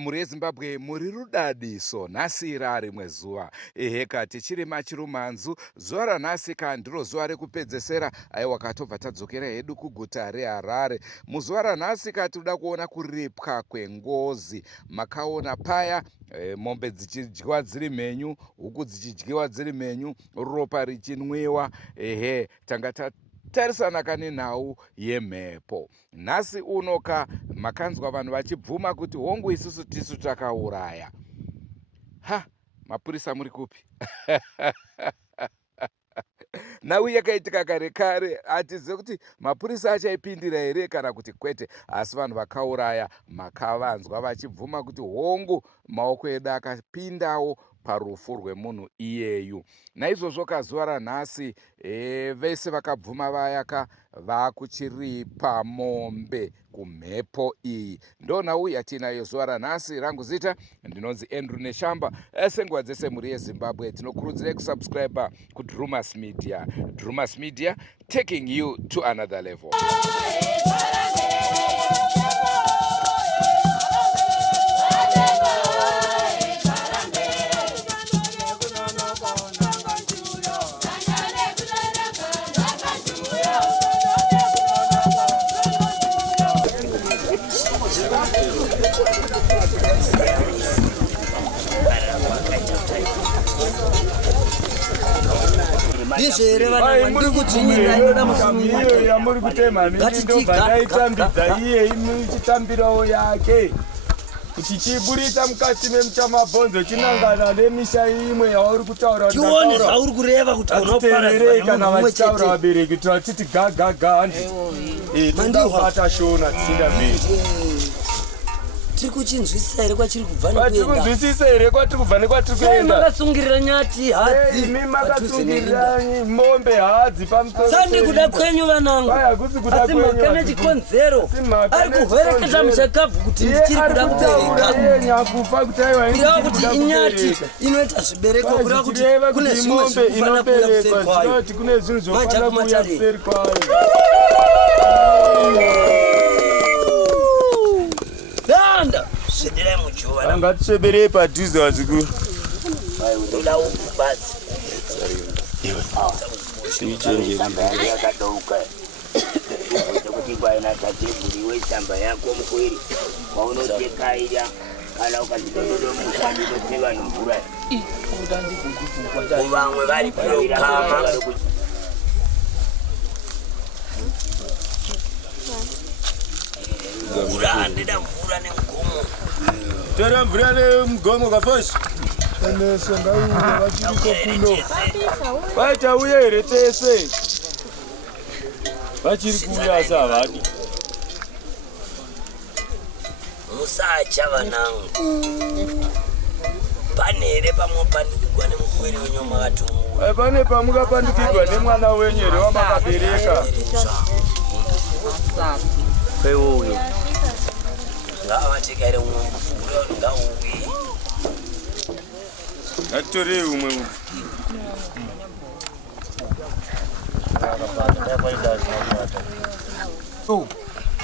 Muri Zimbabwe muri rudadiso nhasi rimwe zuva. Eheka tichiri machirumanzu zuva ranhasi ndiro zuva rekupedzesera aiwa katobva tadzokera hedu kuguta reHarare. Muzuva ranhasi tinoda kuona kuripwa kwengozi. Makaona paya mombe dzichidyiwa dziri mhenyu, huku dzichidyiwa dziri mhenyu, ropa richinwiwa. Tanga tarisana kane nhau yemhepo. Nhasi unoka makanzwa vanhu vachibvuma kuti hongu isusu tisu takauraya. Mapurisa muri kupi? Nhau yakaitika kare kare, hatizive kuti mapurisa achaipindira here kana kuti kwete, asi vanhu vakauraya makavanzwa vachibvuma kuti hongu maoko edu akapindawo parufu rwemunhu iyeyu. Naizvozvo kazuva ranhasi vese vakabvuma vayaka vakuchiripa mombe kumhepo iyi. Ndo nhau yatinayo zuva ranhasi. Rangu zita ndinonzi Andrew Neshamba. Senguva dzese muri yeZimbabwe tinokurudzirai kusubscribe kuDrumas Media. Drumas Media, taking you to another level. Chichiburita mukati memabhonzo chinangana nemisha imwe yauri kutaura tione zvauri kureva kuti unoparadzira kana vachitaura vabereki tati gaga tindabata shona tsinda mberi. Tiri kuchinzwisisa here kwachiri kubva nekuenda? Tirikunzwisisa here kwatiri kubva nekwatiri kuenda? Makasungirira nyati hadzi. Imi makasungirira mombe hadzi pamusoro. Sandi kuda kwenyu vanangu. Asi makane chikonzero. Ari kuhwereketa muchakabvu kuti ndichiri kuda kubereka. Kureva kuti inyati inoita zvibereko, kureva kuti kune zvimwe zvinofana kuuya kuseri kwayo. Kune zvinhu zvinofana kuuya kuseri kwayo. Sedera mujuva. Ngatisebere padhuze wazikuru. Unoda ukubazi. Yakadouka. Kuti kwaina tateburi wesamba yako mkwiri. Kwaunotekaira kana ukazitododo musandi kuteva nomvura. Vamwe vari kama. Mvura ndida mvura nemugomo. Tora mvura nemugomo kafoshi. Vaita uye here tese. Vachiri kuuya asi havadi. Musacha vanangu. Pane here pamwapandikirwa nemukwiri wenyu wamakatumura? Pane pamukapandikirwa nemwana wenyu here wamakabereka. Kweuyo ngavatekere umwe mufuro ngauvi. Ngatorei umwe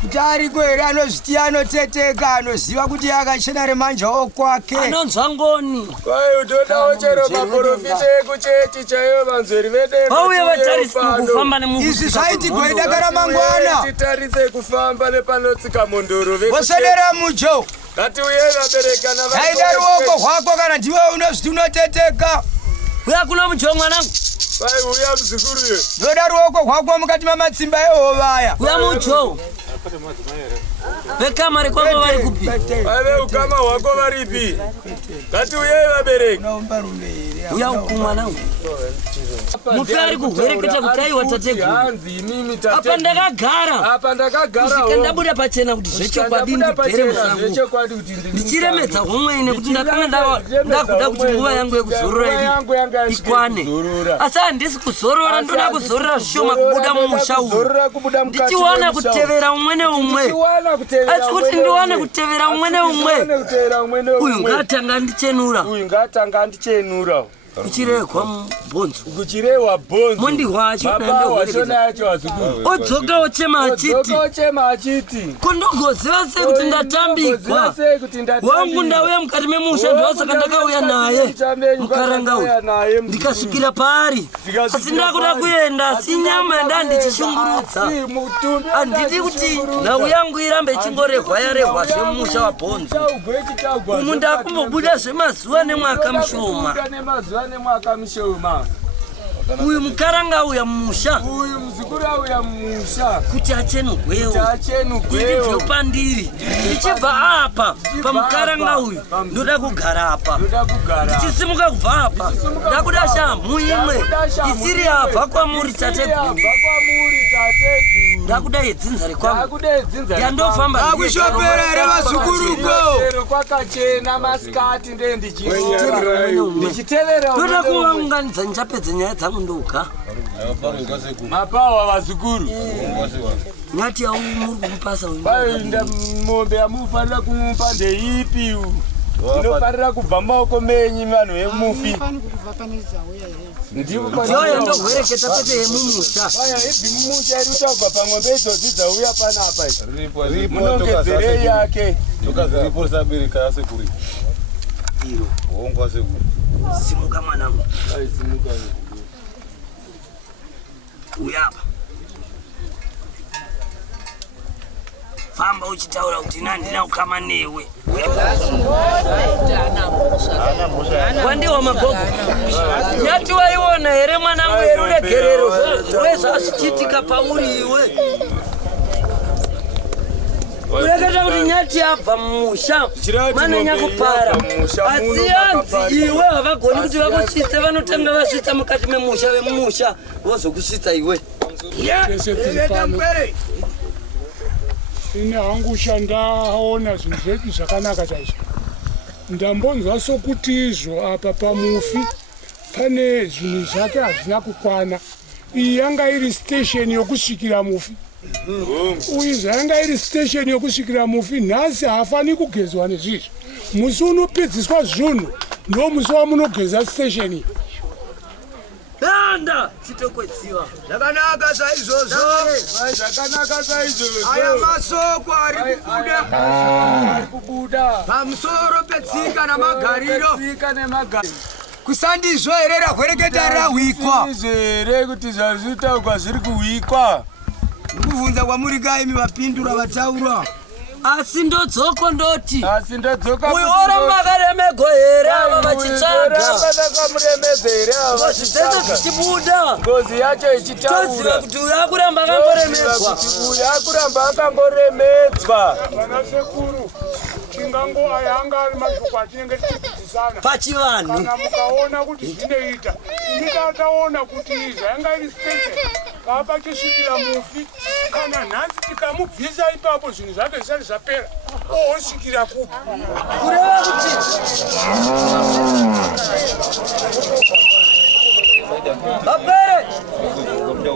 kuti ariko here anozviti anoteteka, anoziva kuti akachena remanjawo kwake. Anonzwa ngoni. Kwai utodawo chero maprofita ekuchechi chaivo vanzveri vede. Vauye vatarisi kufamba nemuvuzi. Izvi zvaiti goidakara mangwana. Titarise kufamba nepanotsika mondoro. Voswedera mujo. Ngatiuye vabereka navana. Daida ruoko rwako kana ndiwe unozviti unoteteka. Uya kuna mujo mwanangu. Kwai uya muzukuru ye. Ndoda ruoko rwako mukati mamatsimba ehova. Uya mujo. Vekamari kwako vari kupi? Ave ukama hwako varipi? Ngatiuye vabereka. Uya ukumwanangu. Mufi ari kuhwereketa kuti aiwa tateguru. Apa ndakagara. Apa ndakagara. Kusvika ndabuda pachena kuti zvechokwadi ndipere musango. Ndichiremedza homwe ine kuti ndakanga ndakuda kuti nguva yangu yekuzorora ikwane. Asi handisi kuzorora, ndoda kuzorora zvishoma kubuda mumusha uyu. Ndichiwana kutevera umwe neumwe. Asi kuti ndiwane kutevera umwe neumwe. Uyu ngatanga ndichenura. kuchirekwa Bonzo. Kuchirewa Bonzo. Mundi wacho baba wachona yacho wazukuru. Odzoka ochema achiti. Odzoka ochema achiti. Kondogoziva sei kuti ndatambikwa. Wangu ndauya mukati memusha ndosaka ndakauya naye. Mukaranga uyu. Ndikasvikira pari. Asi ndakuda kuenda asi nyama ndandichishungurudza. Handidi kuti nhau yangu irambe ichingorehwa yarehwa zvemusha waBonzo. Umu ndakumbobuda zvemazuva nemwaka mushoma. Uyu mukaranga uya musha. Uyu mzukuru uya musha. Kuti achenugwewo. Ndibve pandiri. Ndichibva apa pamukaranga uyu ndoda kugara apa. Ndichisimuka kubva apa ndakuda shamhu imwe isiri abva kwamuri tateguru. Ndakuda yedzinza rekwangu. Yandofamba akushopera ere vasukuruko. Kwakachena masikati ndichitevera. Ndoda kuvaunganidza ndichapedza nyaya dzangu ndoga. Mapawa vazukuru. Nyati au muri kumupasa uyu. Bainda mombe yamufanira kumupa ndeipi? Inofanira kubva maoko menyi vanhu vemufi. Ndiyo yandohwereketa pete yemumusha. Aya ibvi mumusha iri kutagwa pamwombe idzodzi dzauya panapa idzi. Munongedzerei yake. Tukaziripo sabirika yasekuri. Iro. Hongo asekuri. Simuka mwanangu. Simuka. Uyapa. Famba uchitaura kuti nandina kukama newe. Wandiwa magogo. Nyati waiona here mwanangu yeruregerero. Weza asichitika pauri iwe. Ureketa kuti nyati abva mumusha. Mana nyakupara. Asi yanzi iwe havagoni kuti vakusvitse vanotanga vasvitsa mukati memusha vemumusha. Vozokusvitsa iwe. Ine hangusha ndaona zvinhu zvedu zvakanaka chaizvo. Ndambonzwa sokuti izvo apa pamufi pane zvinhu zvake hazvina kukwana. Iyi yanga iri station yokusvikira mufi. Uyu zvayanga iri station yokusvikira mufi nhasi haafani kugezwa nezvizvi. Musi unopedziswa zvinhu ndo musi wamunogeza station iyi. Danda chitokwedziwa. Zvakanaka saizvozvo. Zvakanaka saizvozvo. Aya masoko ari kubuda. Pamusoro petsika namagariro. Petsika nemagariro. Kusandizvo here rahwereketa rahwikwa. Izvo here kuti zvazvitaurwa zviri kuhwikwa. Kuvunza kwamuri kaimi vapindura vataura. Asi ndodzoko ndoti. Asi ndodzoka. Uyu oramba akaremego here ava vachitsvaga. Oramba ndakamuremedza here ava vachitsvaga. Zvese zvichibuda. Ngozi yacho ichitaura. Toziva kuti uyu akuramba akangoremedzwa. Uyu akuramba akangoremedzwa. Vanasekuru chingango ayanga ari mashoko atinenge tichidzidzisana. Pachivanhu. Kana mukaona kuti zvinoita. Ndikataona kuti zvayanga iri station vapachisvikira mufi. Kana nhasi tikamubvisa ipapo zvinhu zvake zvisati zvapera. Osvikira kupi. Kureva kuti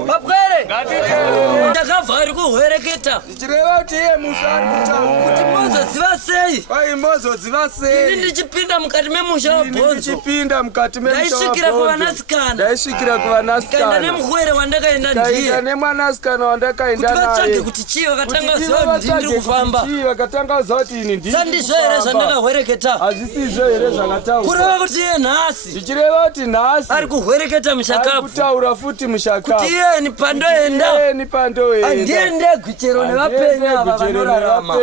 Bapwere! Ndakabva ari kuhwereketa. Ndichireva kuti iye musi ari kutaura. Kuti mozoziva sei? Kwai mozoziva sei? Ini ndichipinda mukati memusha waBonzo. Ndichipinda mukati memusha waBonzo. Ndaisvikira kuvanasikana. Ndaisvikira kuvanasikana. Kaenda nemuhwere wandakaenda ndiye. Kaenda nemwanasikana wandakaenda naye. Kuti vatsvage kuti chii vakatanga kuziva kuti ndiri kufamba. Chii vakatanga kuziva kuti ini ndiri kufamba. Sandizvo here zvandakahwereketa. Hazvisizvo here zvakataurwa. Kureva kuti iye nhasi. Ndichireva kuti nhasi. Ari kuhwereketa mushakapu. Ari kutaura futi mushakapu. Kuti iye ni pandoenda. Iye ni pandoenda. Handiende guchero nevapenyu ava vanorarama.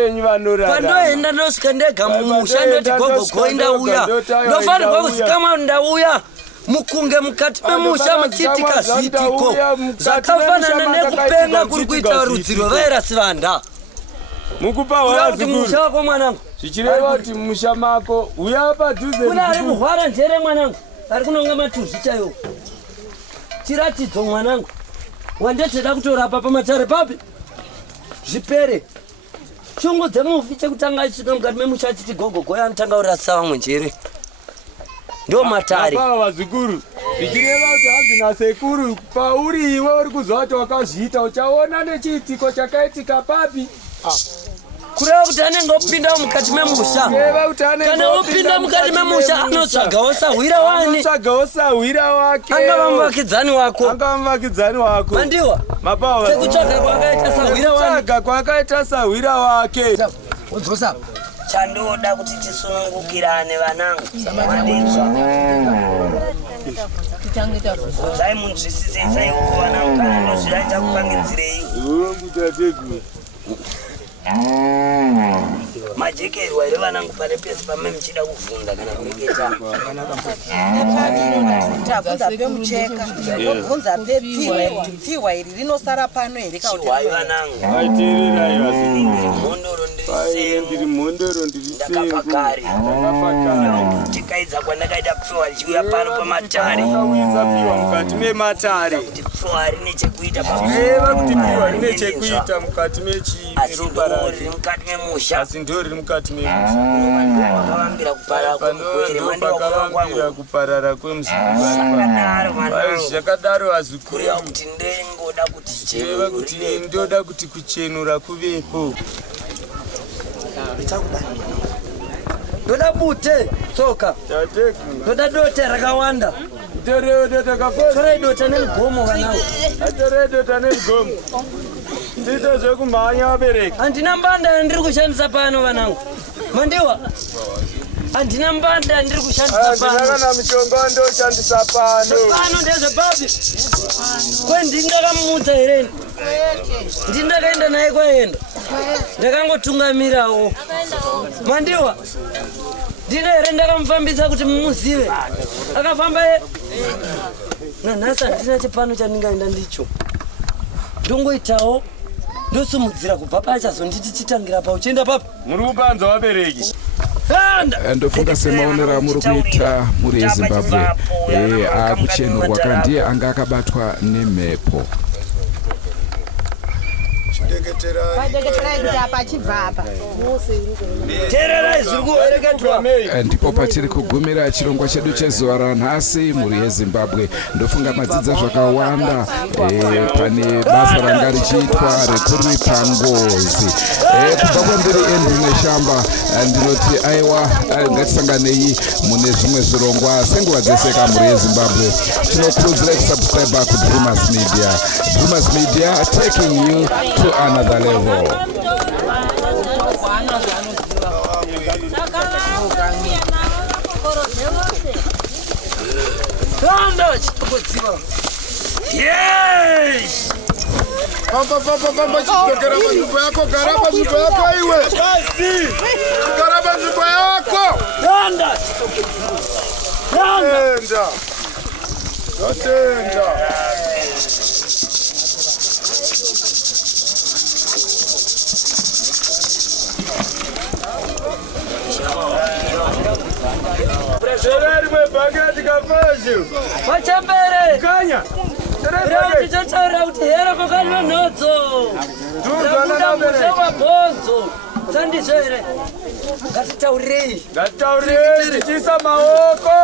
Pandoenda ndosvika ndega mumusha ndoti gogogo ndauya. Ndofanirwa kuzikamwa ndauya. Mukunge mukati memusha muchiitika zvitiko zvakafanana nekupenga kuri kuita rudzi rwevairasi vanda. Mukupa wazukuru. Musha wako mwanangu. Zvichireva kuti musha mako uya padhuze. Kuna ari kuhwara njere mwanangu. Ari kunonga matuzi chaiwo. Chiratidzo mwanangu. Wandetoda kutorapa pamatare papi. Zvipere. Shungu dzemufi chekutanga achisvika mukati memusha achiti gogogo anotanga kurasa vamwe njere. Ndo matare. Baba vazukuru. Ndichireva kuti hanzi nasekuru pauri iwe uri kuziva kuti wakazviita uchaona nechiitiko chakaitika papi. kureva kuti anenge opinda mukati memusha. Kana opinda mukati memusha anotsvagawo sahwira wani. Angava muvakidzani wako. Mandiwa. Sekutsvaga kwakaita sahwira wani. Udzosa. Chandoda kuti tisungukirane vanangu. Zai munzwisise sai vanangu kana nozviraita kupangidzirei. Majekerwa here vanangu pane pese pame muchida kuvhunda kana kureketa. Tabvunza pemucheka, bvunza pepfiwa iri rinosara pano here kauti. Wai vanangu. Mondoro ndirisengu. Ndakafakari. Tikaidza kwandakaita pfiwa richiuya pano pamatare. Mukati mematare. Kuti pfiwa rine chekuita kuti pfiwa rine chekuita mukati riri mukati memusha. Asi ndori mukati memusha. Vakavambira kuparara kwemugwere pakavambira kuparara kwemuzimu. Zvakadaro azukuru. Kureva kuti ndengoda kuti ndoda kuti kuchenura kuvepo. Ndoda bute tsoka. Ndoda dote rakawanda. Torai dota nemugomo vanangu. Tito zvekumhanya vabereki. Handina mbanda ndiri kushandisa pano vanangu. Mandiwa. Handina mbanda ndiri kushandisa pano. Kana mushonga ndoshandisa pano. Pano ndezve babi. Kwendindakamudza hereni. Ndindakaenda naye kwaenda. Ndakangotungamirawo. Mandiwa. Ndina here ndakamufambisa kuti mumuzive. Akafamba nanhasi handina chipano chandingaenda ndicho. Ndongoitawo ndosumudzira kubva pachazonditi chitangira pa uchienda papo. Muri kupanza vabereki. Ndofunga semaonera muri kuita muri yeZimbabwe akuchenurwa kana ndiye anga akabatwa nemhepo. Ndipo patiri kugumira chirongwa chedu chezuva ranhasi muri yeZimbabwe. Ndofunga madzidza zvakawanda pane basa ranga richiitwa rekuripa ngozi. Kubva kwandiri Andrew Neshamba ndinoti aiwa ngatisanganei mune zvimwe zvirongwa senguva dzese muri yeZimbabwe. Tinokurudzira kusubscribe kuDreamers Media. Dreamers Media taking you to another level. Yes! Pamba chitokera panzvimbo yako, gara panzvimbo yako iwe. Basi! Gara panzvimbo yako. Tenda. Sererwe bagati kafajo. Pachambere. Kanya. Sererwe chichaura kuti hera kwakaliwa nhodzo. Nduzana nabereka bonzo. Sandizere. Ngatitaurei. Tichisa maoko.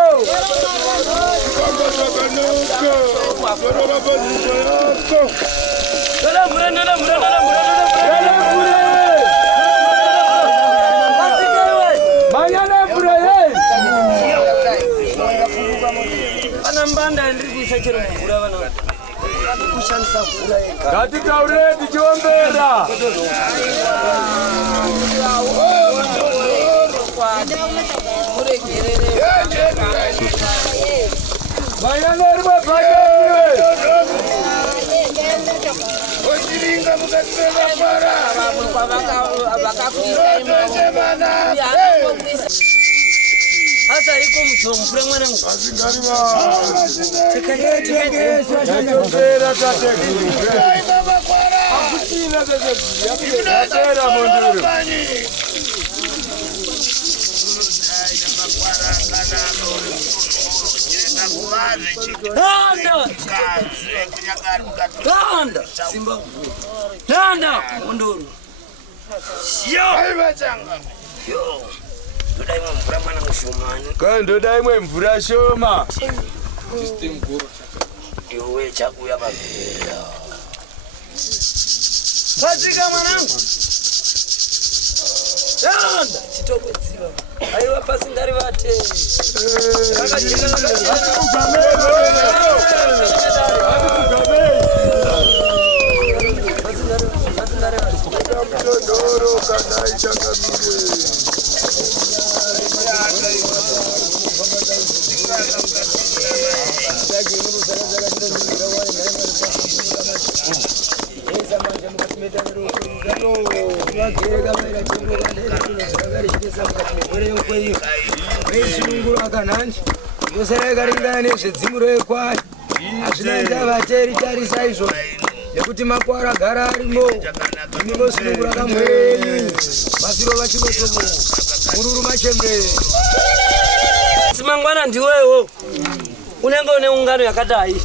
Mbanda ndiri kuisa chero mvura vana kushandisa mvura yega. Ngatitaure tichiombera. Mayaneri mabhageniwe. Ochiringa mukati memafara. Asa iko mjomvura mwanangu. Asingariwa. Tikatera akutina zezera mondoro. Tanda Simba. Tanda mondoro. Yo. Ndoda imwe mvura mwana mushomani. Ndoda imwe mvura shoma. System guru. Iwe chakuya pabhera. Pazika mwanangu. chitokwedziwa aiwa pasingari vate nekuti makwara agara arimo imosunungura kamwenyu masiro vachimotomo mururu machembere simangwana ndiwewo unenge une ungano yakadai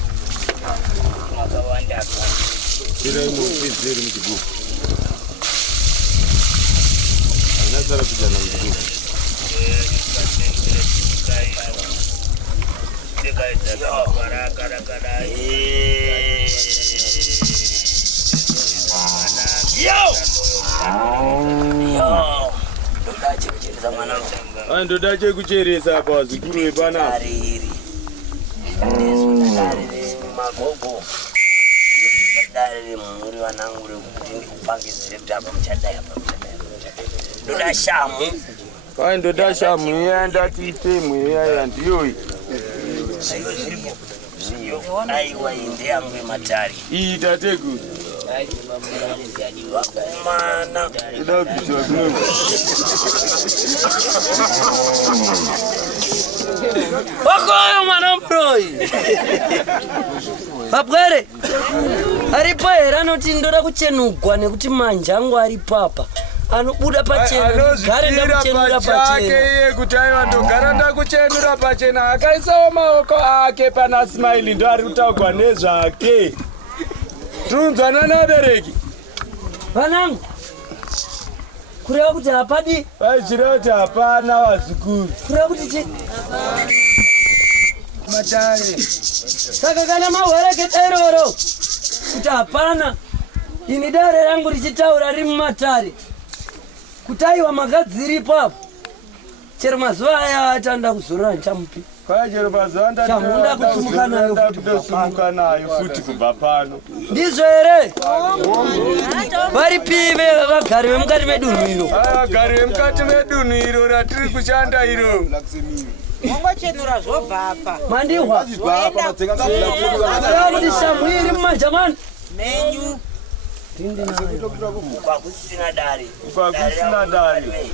ndoda chekucheresa apa wazukuru wepanapa ndoda shamu iyanda tiite mweyaya ndiyoyi aiwa inde yangu yematari iyi tateguru mana idabviswa kuno wakoyo mwana muroi vapwere aripo here anoti ndoda kuchenugwa nekuti manje angu ari papa anobuda pachena gare ndakuchenura pachena iye kuti aiwa ndogara ndakuchenura pachena akaisawo maoko ake pana smaili ndo ari kutaugwa nezvake tunzwana nabereki vanangu kureva kuti hapadi vaichireva kuti hapana vazukuru kureva kuti chi matare saka kana mahwereketa iroro kuti hapana ini dare rangu richitaura riri mumatare kuti aiwa magadziripo apo chero mazuva aya atanda kuzorora nchamupi kwachero mazuva ndadosumuka nayo futi kubva pano ndizvo here varipive vagari vemukati medunhu iro vagari vemukati medunhu iro ratiri kushanda iro mongochenura zvobva apa mandihwa kuti shamu iri mumajamani menyu kwakusina dare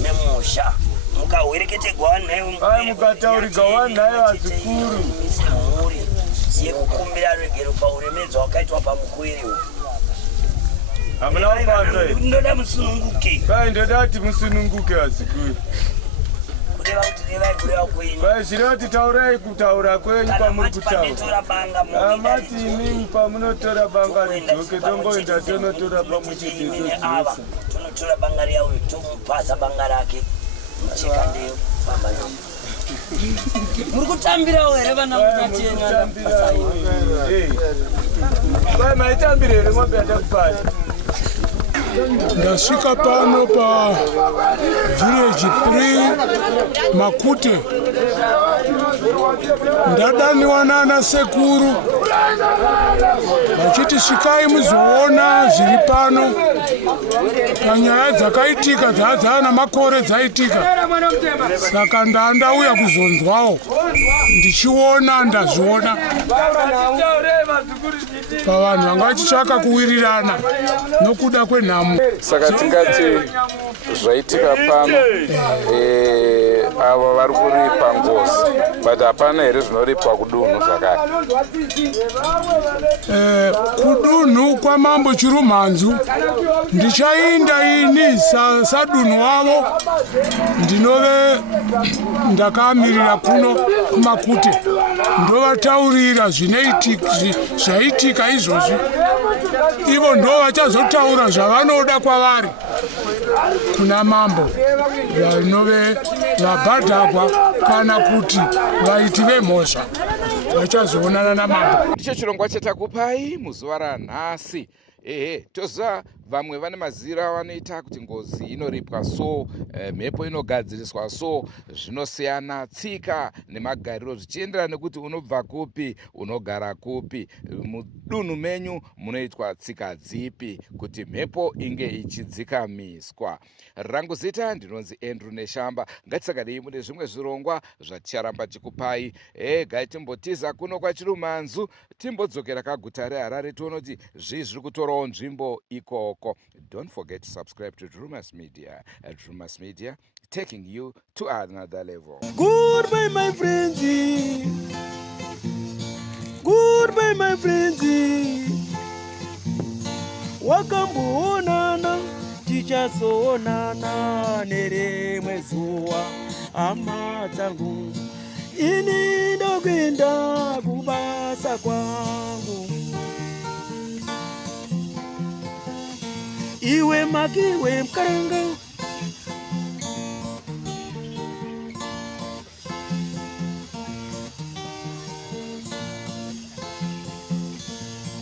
nemusha mukahwereketegwa wanhai ai mukataurigwa wanhai vazukuru mhuri yekukumbira regero pauremedzwa wakaitwa pamukwiriwo hamuna kupanza ndoda musununguke kai ndoda kuti musununguke vazukuru kureva kuti revai kureva kwenyu vai zvireva kuti taurai kutaura kwenyu kwamuri kutaura amati imimi pamunotora banga ridzoke tomboenda tonotora pamwe chete todzosa tonotora banga riyauyo tomupasa banga rake muchikandeyo famba yo muri kutambirawo here vana mutachena vai maitambira here mwabe atakupata ndasvika pano pa village 3 Makute ndadaniwa nana sekuru vachiti svikai muzoona zviri pano panyaya dzakaitika dzadzana makore dzaitika saka ndandauya kuzonzwawo ndichiona ndazviona pavanhu vanga vachitsvaka kuwirirana nokuda kwenhamo saka tingati zvaitika pano ava vari kuripa ngozi but hapana here zvinoripwa kudunhu zvakare kudunhu kwamambo Chirumhanzu ndichainda ini sadunhu wavo ndinove ndakamirira kuno kuMakute ndovataurira zvaitika izvozvi ivo ndo vachazotaura zvavanoda kwavari kuna mambo vanove vabhadhagwa kana kuti vaiti vemhosva vachazoonana namambo. Ndicho chirongwa chatakupai muzuva ranhasi toziva vamwe vane maziro avanoita kuti ngozi inoripwa so, mhepo inogadziriswa so, zvinosiyana tsika nemagariro zvichienderana nekuti unobva kupi, unogara kupi, mudunhu menyu munoitwa tsika dzipi kuti mhepo inge ichidzikamiswa. Rangu zita ndinonzi Andrew Neshamba. Ngatisakadei mune zvimwe zvirongwa zvaticharamba chikupai. Gai timbotiza kuno kwaChirumanzu, timbodzokera kaguta reHarare tione kuti zviri kutorawo nzvimbo ikoko. Don't forget to subscribe to Drumas Media. At Drumas Media, taking you to another level. Goodbye, my friends. Goodbye, my friends. Wakamboonana, tichazoonana nerimwe zuwa. Hama dzangu, ini ndokwenda kubasa kwangu. Iwe makiwe mkaranga,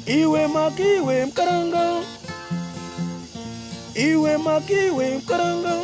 iwe makiwe mkaranga, iwe makiwe mkaranga.